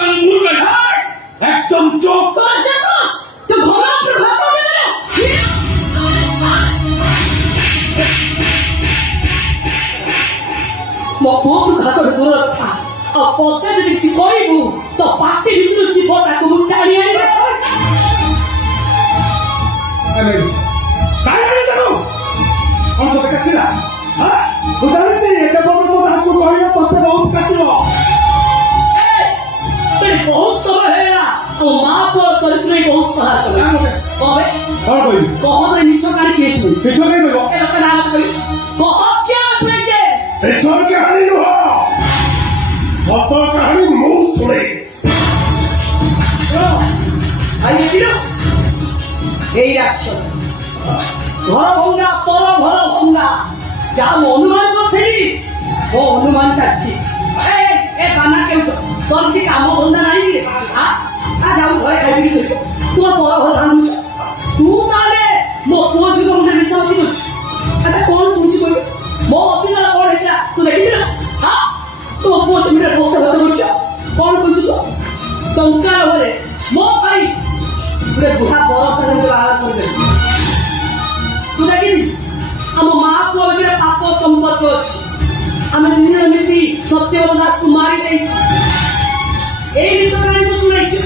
আঙ্গুল দেখায় একদম চোখ তো ভোলা প্রভাব করে দিল মপোর ঘাতর দূরতা অপদে যদি কিছু করিব তো পাটি ভিতর জীব তাকে মুক্তি আনি আনিবে তাই আমি জানো অন্তত কাটিলা হ্যাঁ বুঝালি এটা বড় তো আসু কহিল ততে বহুত কাটিল तेरे बहुत समय है ना तो माँ को चरित्र में बहुत सहारा कर कहे কল কই कहो तो नीचो कानी केस में কিছু নেই বলো ए लोग नाम कही कहो क्या सुनेছে পেছন কাহিনী নহ সত কাহিনী মু শুনে ভাই এটিলো এই রাক্ষস ঘর ভঙ্গা পর ঘর ভঙ্গা যা অনুমান করছিলি ও অনুমানটা ঠিক এ কানা কেউ তোর কি কাম বন্ধা নাই রে হ্যাঁ আজ আমি ঘরে খাইবি শুইব তোর পর ঘর রান্ধুছ তু তাহলে ମୋ ପୁଅ ଝିଅ ମୁଣ୍ଡରେ ବିଷାଦି କରୁଛୁ ଆଚ୍ଛା କଣ ଶୁଣିଛି କହିବେ ମୋ ଅଭିନୟ କଣ ହେଇଥିଲା ତୁ ଦେଖିଥିଲୁ ହଁ ତୋ ପୁଅ ଝିଅ ବସ ଭାତ କରୁଛ କଣ କହୁଛୁ ତୁ ଟଙ୍କା ଲୋଭରେ ମୋ ପାଇଁ ଗୋଟେ ବୁଢା ବରଷ ସାଙ୍ଗରେ ବାହାର କରିଦେଲି ତୁ ଦେଖିଲି ଆମ ମା ପୁଅ ଭିତରେ ପାପ ସମ୍ପର୍କ ଅଛି ଆମେ ଦୁଇ ଜଣ ମିଶି ସତ୍ୟବତ ଦାସକୁ ମାରି ଦେଇ ଏଇ ବିଷୟରେ ଶୁଣେଇଛୁ